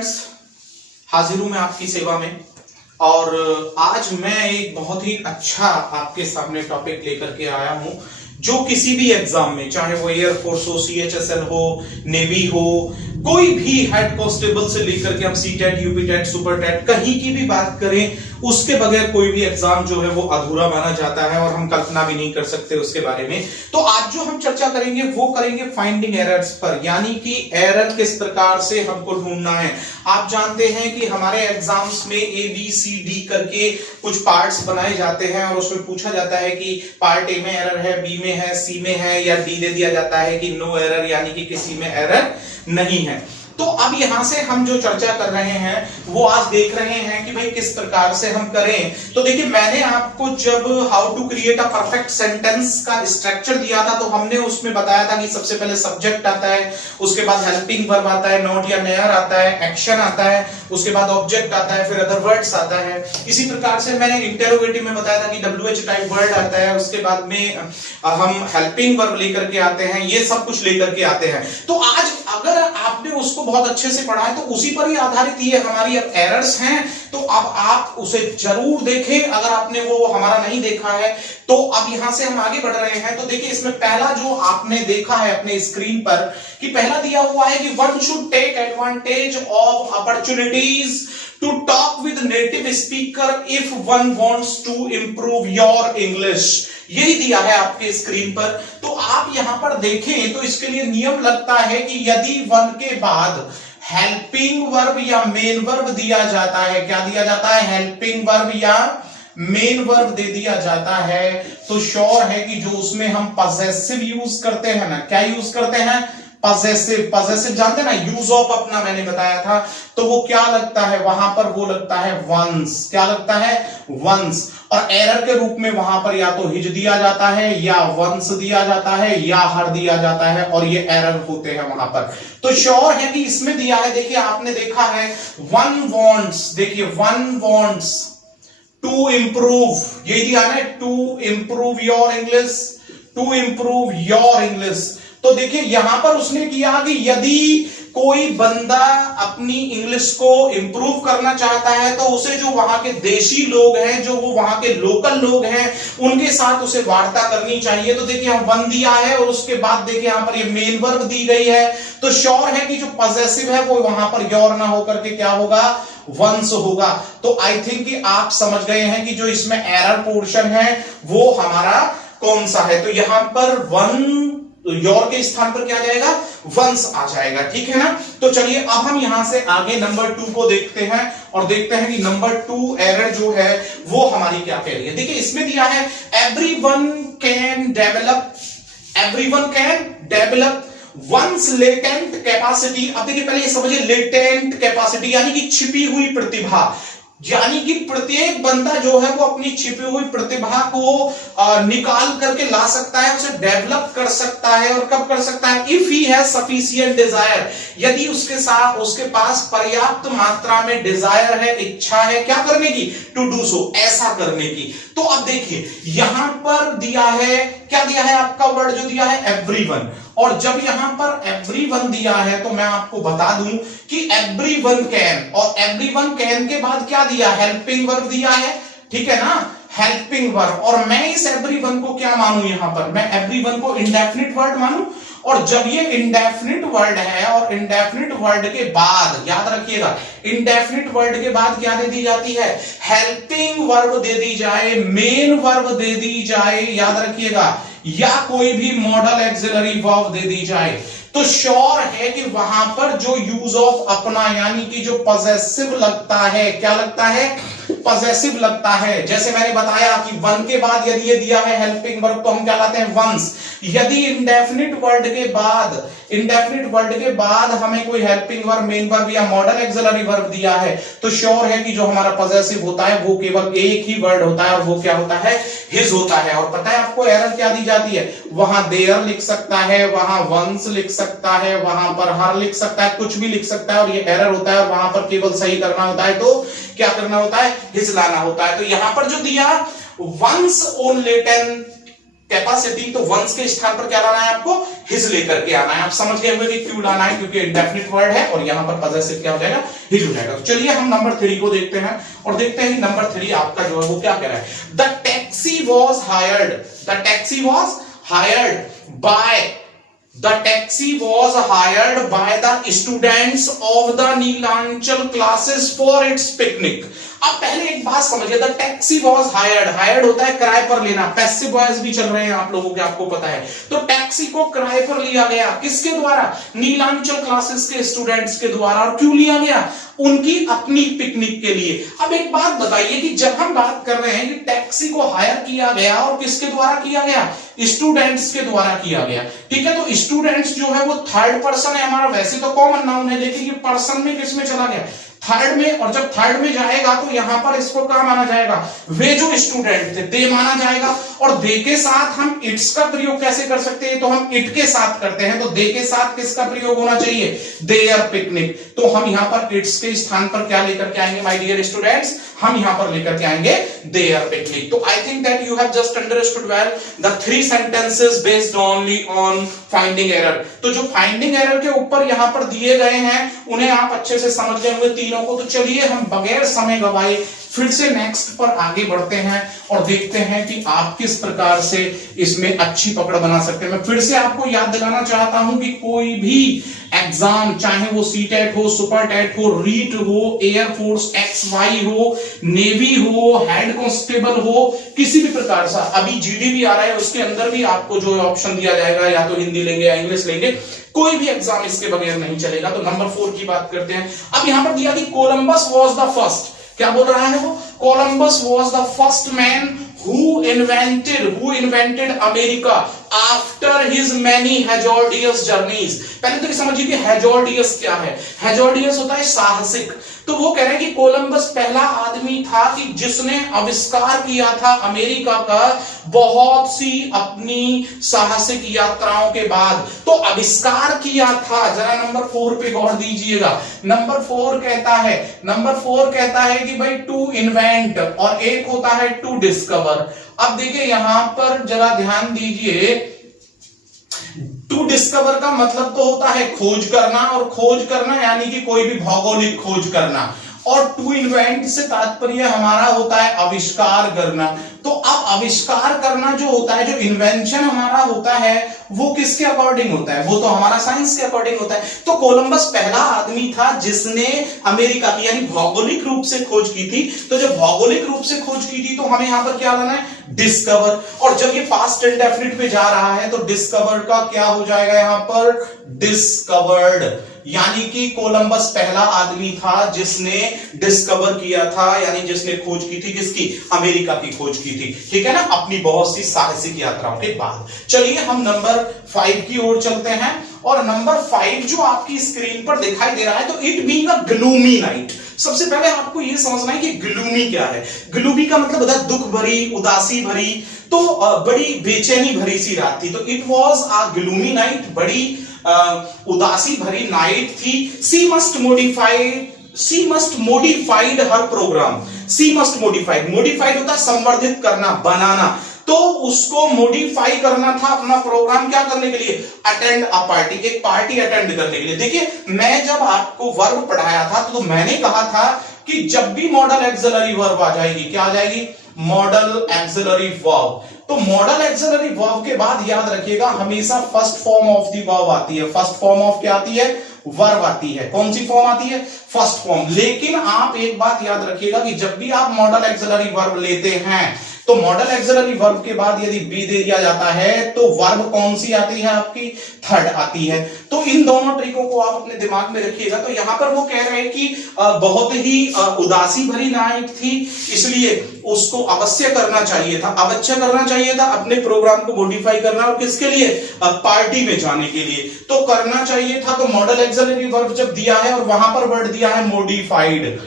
Friends, हाजिर हूं मैं आपकी सेवा में। और आज मैं एक बहुत ही अच्छा आपके सामने टॉपिक लेकर के आया हूं जो किसी भी एग्जाम में, चाहे वो एयरफोर्स हो, सीएचएसएल हो, नेवी हो, कोई भी हेड कांस्टेबल से लेकर के हम सीटेट, यूपीटेट, सुपरटेट, कहीं की भी बात करें, उसके बगैर कोई भी एग्जाम जो है वो अधूरा माना जाता है और हम कल्पना भी नहीं कर सकते उसके बारे में। तो आज जो हम चर्चा करेंगे वो करेंगे फाइंडिंग एरर्स पर, यानी कि एरर किस प्रकार से हमको ढूंढना है। आप जानते हैं कि हमारे एग्जाम्स में ए बी सी डी करके कुछ पार्ट्स बनाए जाते हैं और उसमें पूछा जाता है कि पार्ट ए में एरर है, बी में है, सी में है, या डी दे दिया जाता है कि नो एरर, यानी कि किसी में एरर नहीं है। तो अब यहां से हम जो चर्चा कर रहे हैं वो आज देख रहे हैं कि भाई किस प्रकार से हम करें। तो देखिए, मैंने आपको जब how to create a perfect sentence का स्ट्रक्चर दिया था तो हमने उसमें बताया था कि सबसे पहले सब्जेक्ट आता है, उसके बाद हेल्पिंग वर्ब आता है, नॉट या नेयर आता है, एक्शन आता है, उसके बाद ऑब्जेक्ट आता है, फिर अदर वर्ड्स आता है। इसी प्रकार से मैंने इंटरोगेटिव में बताया था कि WH टाइप वर्ड आता है, उसके बाद में हम हेल्पिंग वर्ब लेकर के आते हैं, ये सब कुछ लेकर के आते हैं। तो आज अगर आपने उसको बहुत अच्छे से पढ़ा है तो उसी पर ही आधारित ये हमारी अब एरर्स हैं, तो अब आप उसे जरूर देखें। अगर आपने वो हमारा नहीं देखा है तो अब यहां से हम आगे बढ़ रहे हैं। तो देखिए, इसमें पहला जो आपने देखा है अपने स्क्रीन पर कि पहला दिया हुआ है कि one should take advantage of opportunities to talk with native speaker if one wants to improve your English. यही दिया है आपके स्क्रीन पर। तो आप यहां पर देखें तो इसके लिए नियम लगता है कि यदि वन के बाद हेल्पिंग वर्ब या मेन वर्ब दिया जाता है, क्या दिया जाता है, हेल्पिंग वर्ब या मेन वर्ब दे दिया जाता है, तो श्योर है कि जो उसमें हम पॉसेसिव यूज करते हैं ना, क्या यूज करते हैं, पॉसेसिव। पॉसेसिव जानते हैं ना, यूज ऑफ अपना मैंने बताया था, तो वो क्या लगता है वहां पर, वो लगता है वंस। क्या लगता है, वंस। और एरर के रूप में वहां पर या तो हिज दिया जाता है, या वंस दिया जाता है, या हर दिया जाता है, और ये एरर होते हैं वहां पर। तो श्योर है कि इसमें दिया है, देखिए आपने देखा है वन वांट्स, देखिए वन वांट्स टू इंप्रूव, यही दिया है, to improve your English, to improve your English. तो देखिए यहां पर उसने किया कि यदि कोई बंदा अपनी इंग्लिश को इंप्रूव करना चाहता है तो उसे जो वहां के देशी लोग हैं, जो वो वहां के लोकल लोग हैं, उनके साथ उसे वार्ता करनी चाहिए। तो देखिए हम वन दिया है और उसके बाद देखिए यहां पर ये मेन वर्ब दी गई है, तो श्योर है कि जो पॉसेसिव है वो वहां पर योर ना होकर के क्या होगा, वंस होगा। तो आई थिंक कि आप समझ गए हैं कि जो इसमें एरर पोर्शन है वो हमारा कौन सा है। तो यहां पर वन, तो योर के स्थान पर क्या आ जाएगा, वंस आ जाएगा, ठीक है ना। तो चलिए अब हम यहां से आगे नंबर 2 को देखते हैं और देखते हैं कि नंबर 2 एरर जो है वो हमारी क्या कह रही है। देखिए इसमें दिया है everyone can develop, everyone can develop one's latent capacity. अब देखिए पहले ये समझिए, लेटेंट कैपेसिटी यानी कि छिपी हुई प्रतिभा, यानी कि प्रत्येक बंदा जो है वो अपनी छिपी हुई प्रतिभा को निकाल करके ला सकता है, उसे डेवलप कर सकता है। और कब कर सकता है, if he has sufficient desire, यदि उसके साथ उसके पास पर्याप्त मात्रा में डिजायर है, इच्छा है क्या करने की, टू डू सो, ऐसा करने की। तो अब देखिए यहां पर दिया है, क्या दिया है, आपका वर्ड जो दिया है एवरीवन, और जब यहां पर एवरीवन दिया है तो मैं आपको बता दूं कि एवरीवन कैन, और एवरीवन कैन के बाद क्या दिया, हेल्पिंग वर्ब दिया है, ठीक है ना, हेल्पिंग वर्ब। और मैं इस एवरीवन को क्या मानूं, यहां पर मैं एवरीवन को इंडेफिनिट वर्ड मानूं। और जब ये इंडेफिनिट वर्ड है और इंडेफिनिट वर्ड के बाद, याद रखिएगा, इंडेफिनिट वर्ड के बाद क्या दे दी जाती है, हेल्पिंग वर्ब दे दी जाए, मेन वर्ब दे दी जाए, याद रखिएगा, या कोई भी मॉडल एक्सिलरी वर्ब दे दी जाए, तो श्योर है कि वहां पर जो यूज ऑफ अपना यानी कि जो पॉसेसिव लगता है, क्या लगता है, पॉसेसिव लगता है। जैसे मैंने बताया कि वन के बाद यदि ये दिया है हेल्पिंग वर्ब तो हम क्या लाते हैं, वंस। यदि इंडेफिनिट वर्ड के बाद हमें कोई हेल्पिंग वर्ब, मेन वर्ब या मॉडल एक्सिलरी वर्ब दिया है तो श्योर है कि जो हमारा पॉसेसिव होता है वो केवल एक ही वर्ड होता है और वो क्या होता है, हिज होता है। और पता है आपको एरर क्या दी जाती है, वहां देयर लिख सकता है, वहां वंस लिख सकता है, वहां पर हर लिख सकता है, कुछ भी लिख सकता है, और ये एरर होता है। और वहां पर केवल सही करना होता है तो क्या करना होता है, हिज लाना होता है। तो यहां पर जो दिया वंस ऑन लेटेंट कैपेसिटी, तो वंस के स्थान पर क्या लाना है आपको, हिज लेकर के आना है। आप समझ गए होंगे कि क्यों लाना है, क्योंकि इंडेफिनिट वर्ड है और यहां पर पॉजेसिव क्या हो जाएगा, हिज हो जाएगा। तो चलिए हम नंबर 3 को देखते हैं और देखते हैं कि नंबर 3 आपका जो है वो क्या कह रहा है। The taxi was hired, the taxi was hired by, the taxi was hired by the students of the Nilanchal classes for its picnic। अब पहले एक बात समझिए, the taxi was hired, hired होता है किराए पर लेना, पैसिव वॉइस भी चल रहे हैं आप लोगों के, आपको पता है। तो टैक्सी को किराए पर लिया गया, किसके द्वारा, नीलांचल क्लासेस के स्टूडेंट्स के द्वारा। और क्यों लिया गया, उनकी अपनी पिकनिक के लिए। अब एक बात बताइए कि जब हम बात कर रहे हैं कि टैक्सी को हायर किया गया और किसके द्वारा किया गया, स्टूडेंट्स के द्वारा किया गया, ठीक है। तो स्टूडेंट्स जो है वो थर्ड पर्सन है हमारा, वैसे तो कॉमन नाउन है, लेकिन ये पर्सन में किसमें चला गया, थर्ड में। और जब थर्ड में जाएगा तो यहां पर इसको क्या माना जाएगा, वे जो स्टूडेंट थे, दे माना जाएगा। और दे के साथ हम इट्स का प्रयोग कैसे कर सकते हैं, तो हम इट के साथ करते हैं। तो दे के साथ किसका प्रयोग होना चाहिए, देयर पिकनिक। तो हम यहां पर इट्स के स्थान पर क्या लेकर के आएंगे माय डियर स्टूडेंट्स, हम यहां पर लेकर के आएंगे देयर पिकनिक। तो I think that you have just understood well the 3 sentences based only on finding error. तो जो फाइंडिंग एरर के ऊपर यहां पर दिए गए हैं उन्हें आप अच्छे से समझ गए होंगे तीनों को। तो चलिए हम बगैर समय गवाए फिर से नेक्स्ट पर आगे बढ़ते हैं और देखते हैं कि आप किस प्रकार से इसमें अच्छी पकड़ बना सकते हैं। मैं फिर से आपको याद दिलाना चाहता हूं कि कोई भी एग्जाम, चाहे वो सीटेट हो, सुपर टेट हो, रीट हो, एयरफोर्स XY हो, नेवी हो, हेड कांस्टेबल हो, किसी भी प्रकार से, अभी जीडी भी आ रहा है, उसके अंदर भी आपको जो ऑप्शन दिया जाएगा या तो हिंदी लेंगे या इंग्लिश लेंगे, कोई भी एग्जाम इसके बगैर नहीं चलेगा। तो नंबर 4 की बात करते हैं। अब यहां पर दिया कि कोलंबस वॉज द फर्स्ट, क्या बोल रहा है वो, Columbus was the first man who invented America after his many hazardous journeys। पहले तो ये समझिए कि hazardous क्या है, hazardous होता है साहसिक। तो वो कह रहे हैं कि कोलंबस पहला आदमी था कि जिसने आविष्कार किया था अमेरिका का बहुत सी अपनी साहसिक यात्राओं के बाद। तो आविष्कार किया था, जरा नंबर 4 पे गौर दीजिएगा। नंबर 4 कहता है कि भाई टू इन्वेंट, और एक होता है टू डिस्कवर। अब देखिए यहां पर जरा ध्यान दीजिए, टू डिस्कवर का मतलब तो होता है खोज करना, और खोज करना यानी कि कोई भी भौगोलिक खोज करना। और टू इन्वेंट से तात्पर्य हमारा होता है आविष्कार करना। तो अब आविष्कार करना जो होता है, जो इन्वेंशन हमारा होता है, वो किसके अकॉर्डिंग होता है, वो तो हमारा साइंस के अकॉर्डिंग होता है। तो कोलंबस पहला आदमी था जिसने अमेरिका की यानी भौगोलिक रूप से खोज की थी। तो जब भौगोलिक रूप से खोज की थी तो हमें यहां पर क्या लाना है, डिस्कवर। और जब ये पास्ट इंडेफिनिट पे जा रहा है तो डिस्कवर का क्या हो जाएगा यहां पर, डिस्कवर्ड। यानी कि कोलंबस पहला आदमी था जिसने डिस्कवर किया था, यानी जिसने खोज की थी किसकी, अमेरिका की खोज की थी, ठीक है ना, अपनी बहुत सी साहसिक यात्राओं के बाद। चलिए हम नंबर 5 की ओर चलते हैं। और नंबर 5 जो आपकी स्क्रीन पर दिखाई दे रहा है, तो it being a gloomy night. सबसे पहले आपको यह समझना है कि ग्लूमी क्या है। ग्लूमी का मतलब होता है दुख भरी, उदासी भरी। तो बड़ी बेचैनी भरी सी रात थी। तो it was a gloomy night, बड़ी उदासी भरी नाइट थी। सी मस्ट मोडिफाइड हर प्रोग्राम। सी मस्ट मोडिफाइड, मोडिफाइड होता है संवर्धित करना, बनाना। तो उसको मॉडिफाई करना था अपना प्रोग्राम, क्या करने के लिए, अटेंड अ पार्टी, एक पार्टी अटेंड करने के लिए। देखिए मैं जब आपको वर्ब पढ़ाया था तो मैंने कहा था कि जब भी मॉडल एक्सिलरी वर्ब आ जाएगी, क्या आ जाएगी, मॉडल एक्सिलरी वर्ब। तो मॉडल एक्सिलरी वर्ब के बाद याद रखिएगा हमेशा first form of the verb आती है। फर्स्ट फॉर्म ऑफ क्या आती है, वर्ब आती है। कौन सी फॉर्म आती है, फर्स्ट फॉर्म। लेकिन आप एक बात याद रखिएगा कि जब भी आप मॉडल एक्सिलरी वर्ब लेते हैं तो मॉडल एक्सिलरी वर्ब के बाद यदि बी दे दिया जाता है तो वर्ब कौन सी आती है आपकी, थर्ड आती है। तो इन दोनों ट्रिकों को आप अपने दिमाग में रखिएगा। तो यहां पर वो कह रहे हैं कि बहुत ही उदासी भरी नाइट थी, इसलिए उसको अवश्य करना चाहिए था, अपने प्रोग्राम को मॉडिफाई करना। और किसके लिए, पार्टी में जाने के लिए। तो करना चाहिए था। तो मॉडल एक्सिलरी वर्ब जब दिया है और वहां पर वर्ड दिया है मॉडिफाइड,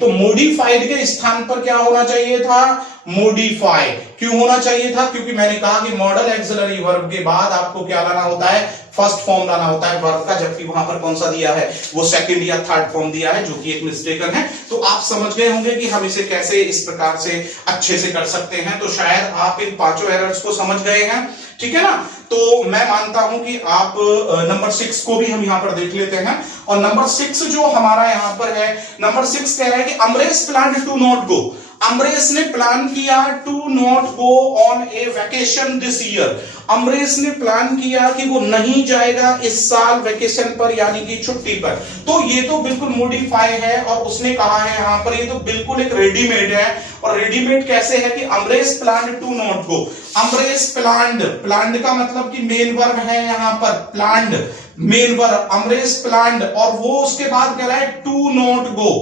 तो मॉडिफाइड के स्थान पर क्या होना चाहिए था, मॉडिफाई। क्यों होना चाहिए था, क्योंकि मैंने कहा कि मॉडल एक्सिलरी वर्ब के बाद आपको क्या लाना होता है, फर्स्ट फॉर्म लाना होता है वर्ब का, जबकि वहां पर कौन सा दिया है, वो सेकंड या थर्ड फॉर्म दिया है, जो कि एक मिस्टेकन है। तो आप समझ गए होंगे कि हम इसे कैसे इस प्रकार से अच्छे से कर सकते हैं। तो शायद आप इन पांचों एरर्स को समझ गए हैं, ठीक है ना। तो मैं मानता हूं कि आप नंबर 6 को भी हम यहां पर देख लेते हैं। और नंबर 6 जो हमारा यहां पर है, नंबर 6 कह रहा है कि Amresh plan to not go. Amresh ने प्लान किया to not go on a vacation this year. Amresh ने प्लान किया कि वो नहीं जाएगा इस साल वैकेशन पर, यानी कि छुट्टी पर। तो ये तो बिल्कुल मॉडिफाई है, और उसने कहा है यहां पर, ये तो बिल्कुल एक रेडीमेड है। और रेडीमेड कैसे है कि Amresh planned to not go. Amresh planned, planned का मतलब कि मेन वर्ब है यहां पर, planned main verb, Amresh planned, और वो उसके बाद कह रहा है to not go.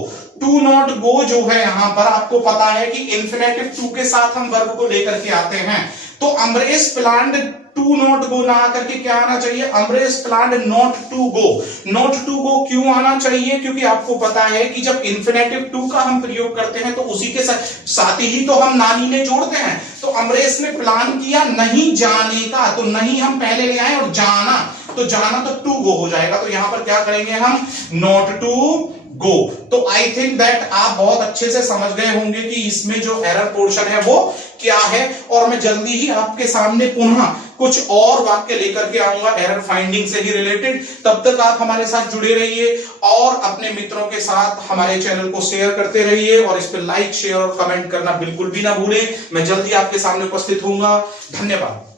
To not go जो है यहां पर, आपको पता है कि इंफिनिटिव टू के साथ हम वर्ब को लेकर के आते हैं। तो Amresh planned to not go ना आकर के क्या आना चाहिए, Amresh planned not to go. Not to go क्यों आना चाहिए, क्योंकि आपको पता है कि जब इंफिनिटिव टू का हम प्रयोग करते हैं तो उसी के साथ ही तो हम नानी ने जोड़ते हैं। तो अमरेश ने प्लान किया नहीं जाने का, तो नहीं हम पहले ले आए, और जाना, तो जाना तो टू गो हो जाएगा। तो यहां पर क्या करेंगे हम, नॉट टू गो। तो आई थिंक दैट आप बहुत अच्छे से समझ गए होंगे कि इसमें जो एरर पोर्शन है वो क्या है। और मैं जल्दी ही आपके सामने पुनः कुछ और वाक्य लेकर के आऊंगा एरर फाइंडिंग से ही रिलेटेड। तब तक आप हमारे साथ जुड़े रहिए और अपने मित्रों के साथ हमारे चैनल को शेयर करते रहिए, और इस पर लाइक, शेयर और कमेंट करना बिल्कुल भी ना भूलें। मैं जल्दी आपके सामने उपस्थित होऊंगा। धन्यवाद।